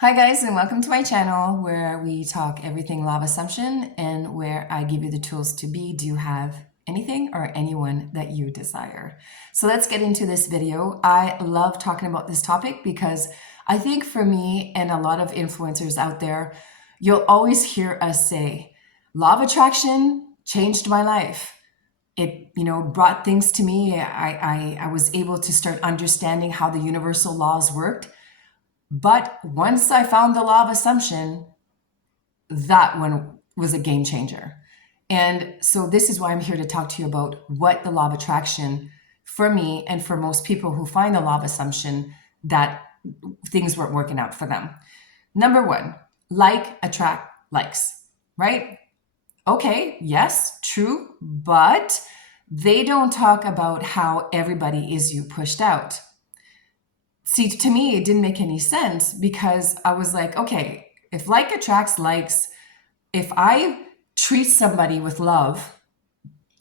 Hi guys, and welcome to my channel where we talk everything law of assumption and where I give you the tools to be, do, have anything or anyone that you desire. So let's get into this video. I love talking about this topic because I think for me and a lot of influencers out there, you'll always hear us say, law of attraction changed my life. It, brought things to me. I was able to start understanding how the universal laws worked. But once I found the law of assumption, that one was a game changer. And so this is why I'm here to talk to you about what the law of attraction for me and for most people who find the law of assumption that things weren't working out for them. Number one, like attract likes, right? Okay, yes, true, but they don't talk about how everybody is you pushed out. See, to me, it didn't make any sense because I was like, okay, if like attracts likes, if I treat somebody with love,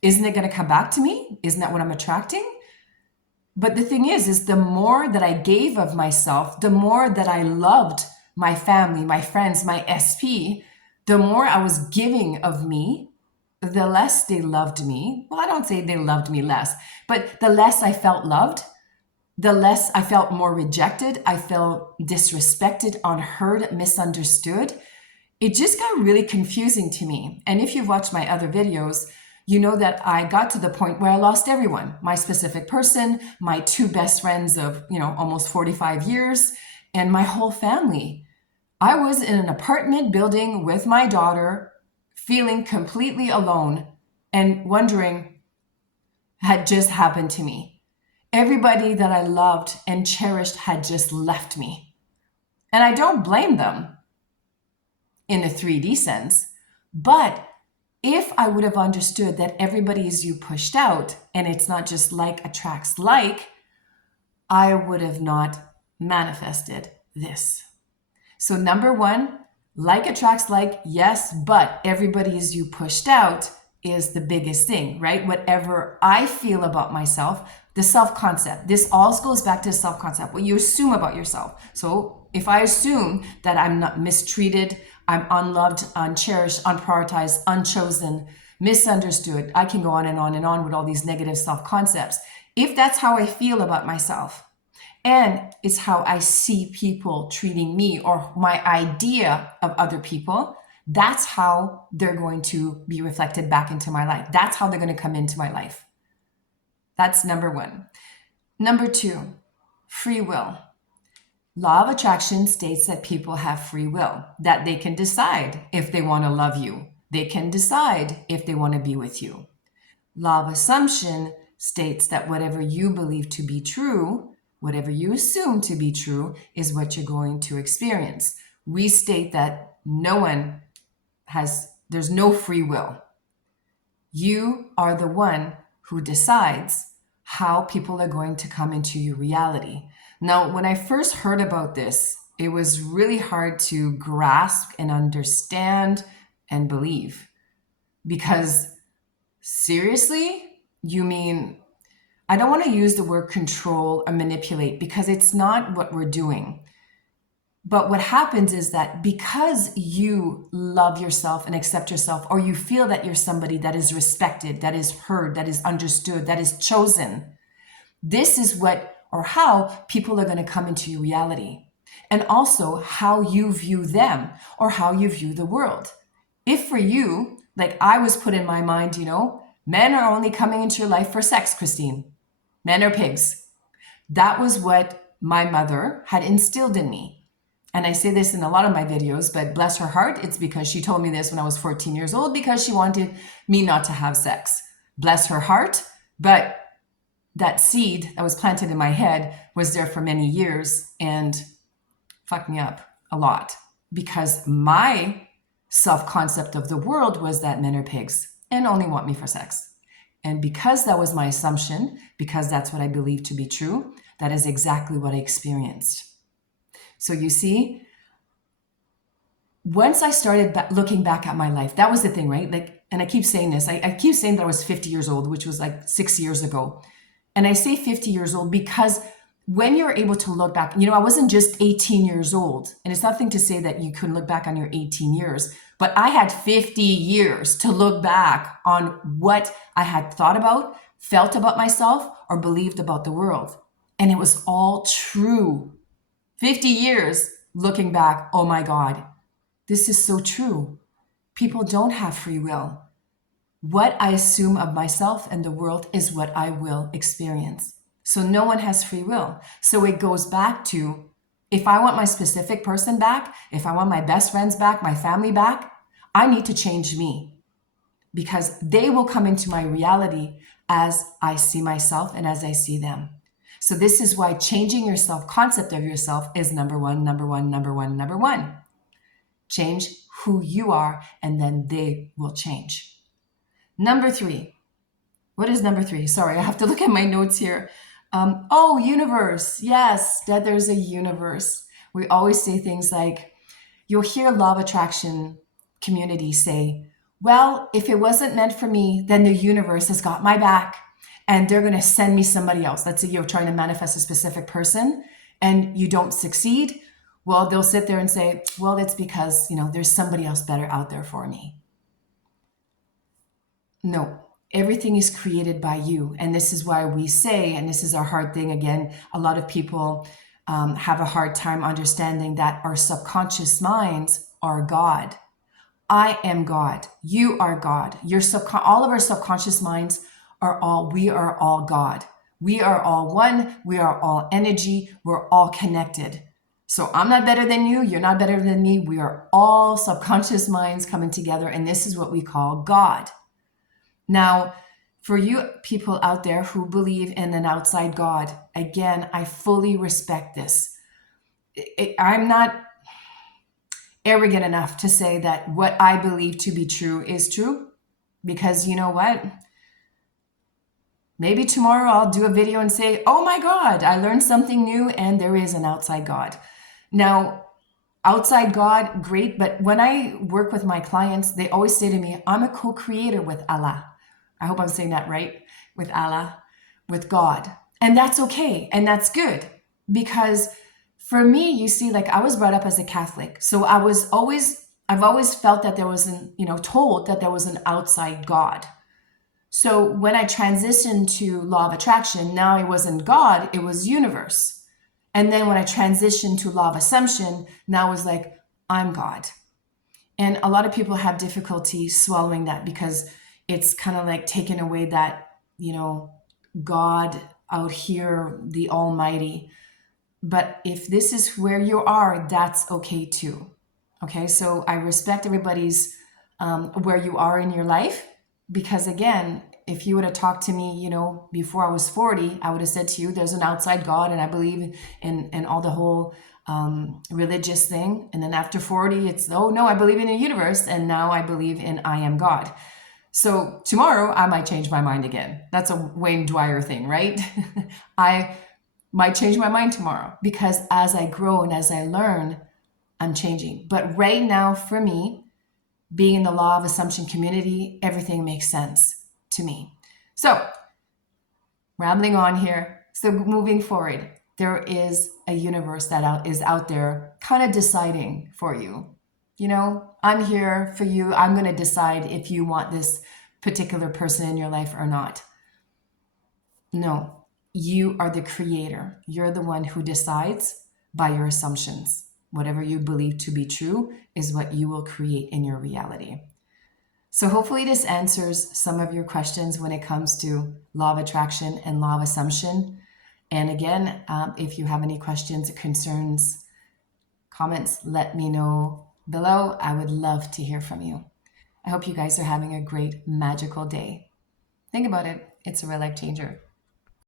isn't it going to come back to me? Isn't that what I'm attracting? But the thing is the more that I gave of myself, the more that I loved my family, my friends, my SP, the more I was giving of me, the less they loved me. Well, I don't say they loved me less, but the less I felt loved, the less I felt more rejected. I felt disrespected, unheard, misunderstood. It just got really confusing to me. And if you've watched my other videos, you know that I got to the point where I lost everyone, my specific person, my two best friends of, almost 45 years, and my whole family. I was in an apartment building with my daughter, feeling completely alone and wondering, had just happened to me. Everybody that I loved and cherished had just left me. And I don't blame them in a 3D sense. But if I would have understood that everybody is you pushed out and it's not just like attracts like, I would have not manifested this. So number one, like attracts like, yes, but everybody is you pushed out is the biggest thing, right? Whatever I feel about myself, the self-concept. This all goes back to self-concept, what you assume about yourself. So if I assume that I'm not mistreated, I'm unloved, uncherished, unprioritized, unchosen, misunderstood, I can go on and on and on with all these negative self-concepts. If that's how I feel about myself, and it's how I see people treating me or my idea of other people, that's how they're going to be reflected back into my life. That's how they're going to come into my life. That's number one. Number two, free will. Law of attraction states that people have free will, that they can decide if they want to love you. They can decide if they want to be with you. Law of assumption states that whatever you believe to be true, whatever you assume to be true, is what you're going to experience. We state that there's no free will. You are the one who decides how people are going to come into your reality. Now, when I first heard about this, it was really hard to grasp and understand and believe. Because seriously, you mean, I don't want to use the word control or manipulate because it's not what we're doing. But what happens is that because you love yourself and accept yourself, or you feel that you're somebody that is respected, that is heard, that is understood, that is chosen, this is what or how people are going to come into your reality. And also how you view them or how you view the world. If for you, like I was put in my mind, men are only coming into your life for sex, Christine. Men are pigs. That was what my mother had instilled in me. And I say this in a lot of my videos, but bless her heart, it's because she told me this when I was 14 years old because she wanted me not to have sex. Bless her heart. But that seed that was planted in my head was there for many years and fucked me up a lot because my self-concept of the world was that men are pigs and only want me for sex. And because that was my assumption, because that's what I believe to be true, that is exactly what I experienced. So you see, once I started looking back at my life, that was the thing, right? And I keep saying this, I keep saying that I was 50 years old, which was like 6 years ago. And I say 50 years old because when you're able to look back, you know, I wasn't just 18 years old, and it's nothing to say that you couldn't look back on your 18 years, but I had 50 years to look back on what I had thought about, felt about myself, or believed about the world. And it was all true. 50 years looking back, oh my God, this is so true. People don't have free will. What I assume of myself and the world is what I will experience. So no one has free will. So it goes back to, if I want my specific person back, if I want my best friends back, my family back, I need to change me, because they will come into my reality as I see myself and as I see them. So this is why changing your self-concept of yourself is number one. Change who you are, and then they will change. Number 3. What is number 3? Sorry, I have to look at my notes here. Universe. Yes, that there's a universe. We always say things like, you'll hear law of attraction community say, well, if it wasn't meant for me, then the universe has got my back and they're going to send me somebody else. Let's say you're trying to manifest a specific person and you don't succeed. Well, they'll sit there and say, well, it's because, you know, there's somebody else better out there for me. No, everything is created by you. And this is why we say, and this is our hard thing again, a lot of people have a hard time understanding that our subconscious minds are God. I am God. You are God. All of our subconscious minds we are all God. We are all one. We are all energy. We're all connected. So I'm not better than you. You're not better than me. We are all subconscious minds coming together. And this is what we call God. Now, for you people out there who believe in an outside God, again, I fully respect this. I'm not arrogant enough to say that what I believe to be true is true, because you know what? Maybe tomorrow I'll do a video and say, oh my God, I learned something new and there is an outside God. Now, outside God, great. But when I work with my clients, they always say to me, I'm a co-creator with Allah. I hope I'm saying that right, with Allah, with God. And that's okay. And that's good, because for me, you see, like I was brought up as a Catholic. So I've always felt that there was told that there was an outside God. So when I transitioned to law of attraction, now it wasn't God, it was universe. And then when I transitioned to law of assumption, now it was like, I'm God. And a lot of people have difficulty swallowing that, because it's kind of like taking away that, God out here, the Almighty. But if this is where you are, that's okay too. Okay, so I respect everybody's where you are in your life, because again, if you would have talked to me, before I was 40, I would have said to you, there's an outside God and I believe in all the whole religious thing. And then after 40, it's, oh no, I believe in a universe. And now I believe in I am God. So tomorrow I might change my mind again. That's a Wayne Dwyer thing, right? I might change my mind tomorrow, because as I grow and as I learn, I'm changing. But right now for me, being in the law of assumption community, everything makes sense to me. So rambling on here. So moving forward, there is a universe that is out there kind of deciding for you. I'm here for you. I'm going to decide if you want this particular person in your life or not. No, you are the creator. You're the one who decides by your assumptions. Whatever you believe to be true is what you will create in your reality. So hopefully this answers some of your questions when it comes to law of attraction and law of assumption. And again, if you have any questions, concerns, comments, let me know below. I would love to hear from you. I hope you guys are having a great, magical day. Think about it. It's a real life changer.